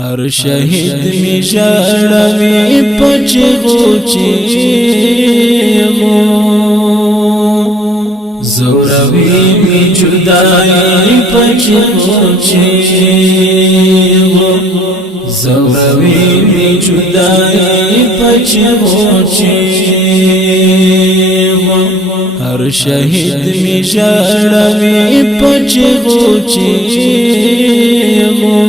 هر شهید می ژړوي پچغو چیغو زوروي می جدای پچغو چیغو زوروي می جدای پچغو چیغو هر شهید می ژړوي پچغو چیغو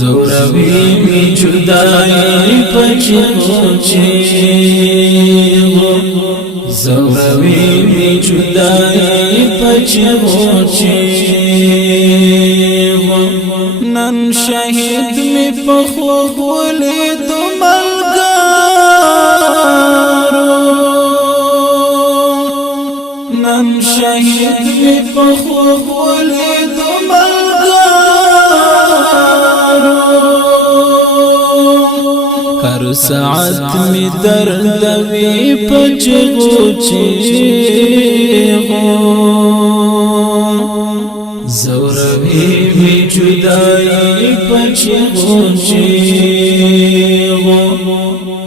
زوروي می جدای پچغو چیغو زوروي می جدای پچغو چیغو نن شهید می پخوغ ولید ملګرو نن شهید می پخوغ ولید هر ساعت می دردوي پچغو چیغو زوروي می جدای پچغو چیغو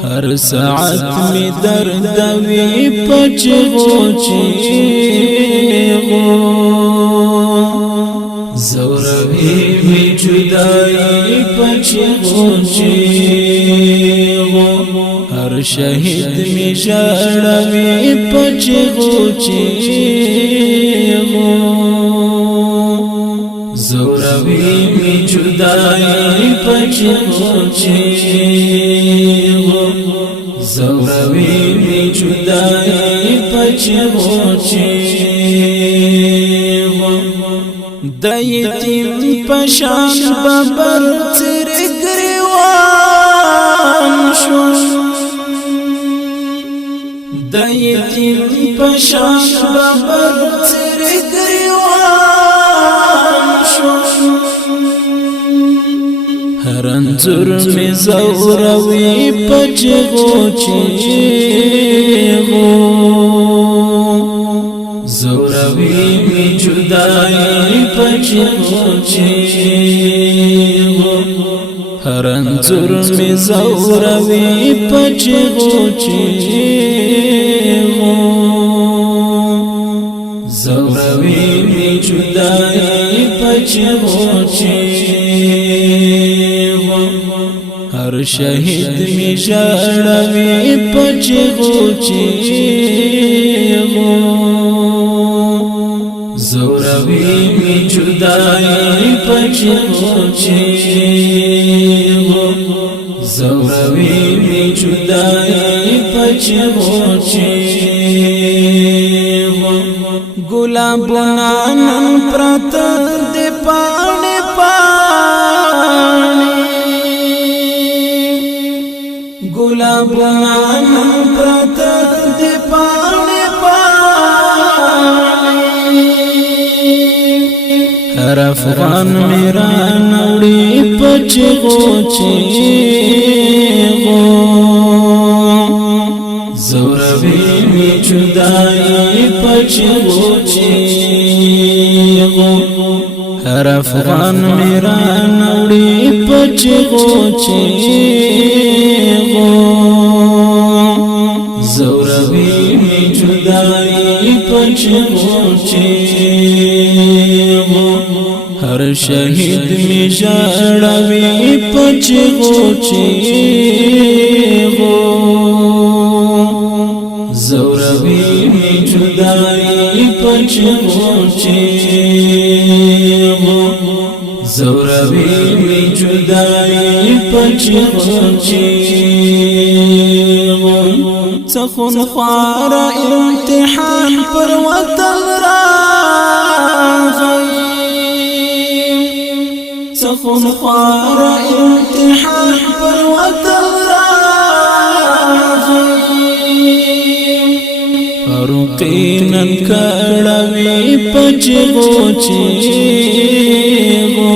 هر ساعت می دردوي پچغو چیغو زوروي می جدای پچغو چیغو هر شهید می ژړوي پچغو چیغو زوروي می جدای پچغو چیغو زوروي می جدای پچغو چیغو د یتیم پشان ببر تر گریوان شو د یتیم پشان ببر تر گریوان شو هر انظر می زوروي پچغو چیغو زوروي می جدای پچغو چیغو هر انظر می زوروي پچغو چیغو زوروي می جدای پچغو چیغو هر شهید می ژړوي پچغو چیغو زوروي می جدای پچغو چیغو زوروي می جدای پچغو چیغو ګلابونه نن پرته د پاڼې پاڼې ګلابونه نن پرته د پاڼې هر افغان میرا نوړي پچغو چیغو زوروي می جدای پچغو چیغو هر افغان میرا نوړي پچغو چیغو زوروي می جدای پچغو چیغو هر شهید می ژړوي پچغو چیغو زوروي می جدای پچغو چیغو زوروي می جدای پچغو چیغو څخون خوار امتحان پر وطن راغی څخون خوار امتحان پر وطن راغی فاروقینن کړوي پچغو چیغو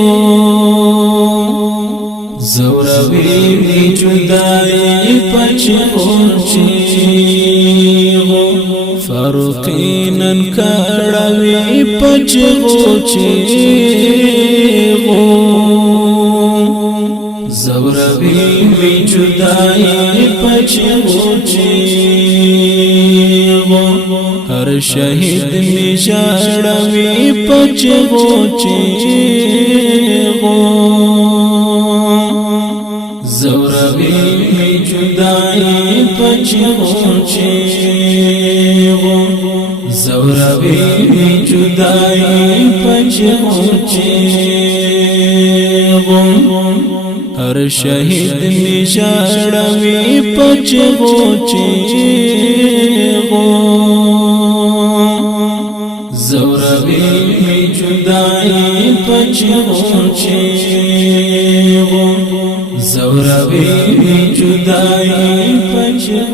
زوروي می جدای پچغو چیغو فاروقینن کړوي پچغو چیغو زوروی می جدائی پچغو چیغو هر شهید می ژړوي پچغو چیغو زوروی می جدائی پچغو چیغو زوروی می جدائی پچغو چیغو هر شهید می ژړوي پچغو چیغو زوروی می جدائی پچغو چیغو زوروی می جدائی پچغو